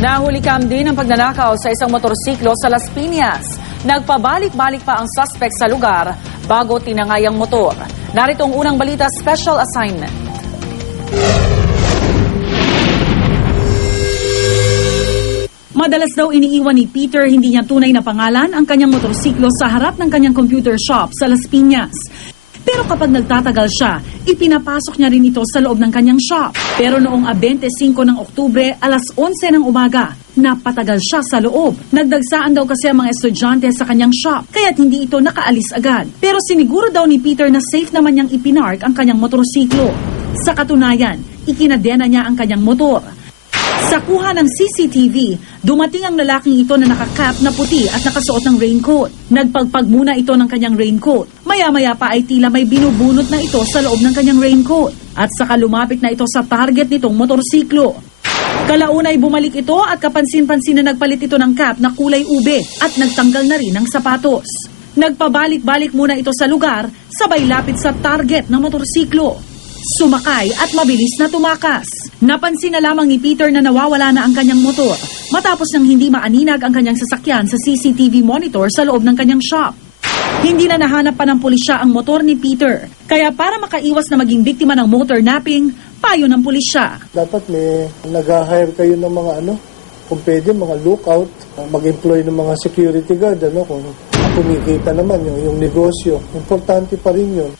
Nahulikam din ang pagnanakaw sa isang motorsiklo sa Las Piñas. Nagpabalik-balik pa ang suspect sa lugar bago tinangay ang motor. Narito ang unang balita, special assignment. Madalas daw iniiwan ni Peter hindi niya tunay na pangalan ang kanyang motorsiklo sa harap ng kanyang computer shop sa Las Piñas. Pero kapag nagtatagal siya, ipinapasok niya rin ito sa loob ng kanyang shop. Pero noong 25 ng Oktubre, alas 11 ng umaga, napatagal siya sa loob. Nagdagsaan daw kasi ang mga estudyante sa kanyang shop, kaya't hindi ito nakaalis agad. Pero siniguro daw ni Peter na safe naman niyang ipinark ang kanyang motorsiklo. Sa katunayan, ikinadena niya ang kanyang motor. Sa kuha ng CCTV, dumating ang lalaking ito na nakakap na puti at nakasuot ng raincoat. Nagpagpag muna ito ng kanyang raincoat. Maya-maya pa ay tila may binubunot na ito sa loob ng kanyang raincoat. At saka lumapit na ito sa target nitong motorsiklo. Kalaunay bumalik ito at kapansin-pansin na nagpalit ito ng cap na kulay ube at nagtanggal na rin ng sapatos. Nagpabalik-balik muna ito sa lugar, sabay lapit sa target ng motorsiklo. Sumakay at mabilis na tumakas. Napansin na lamang ni Peter na nawawala na ang kanyang motor matapos nang hindi maaninag ang kanyang sasakyan sa CCTV monitor sa loob ng kanyang shop. Hindi na nahanap pa ng pulisya ang motor ni Peter. Kaya para makaiwas na maging biktima ng motor napping, payo ng pulisya. Dapat may nag-hire kayo ng mga kung pwede, mga lookout, mag-employ ng mga security guard, kung kumikita naman yung negosyo. Importante pa rin yun.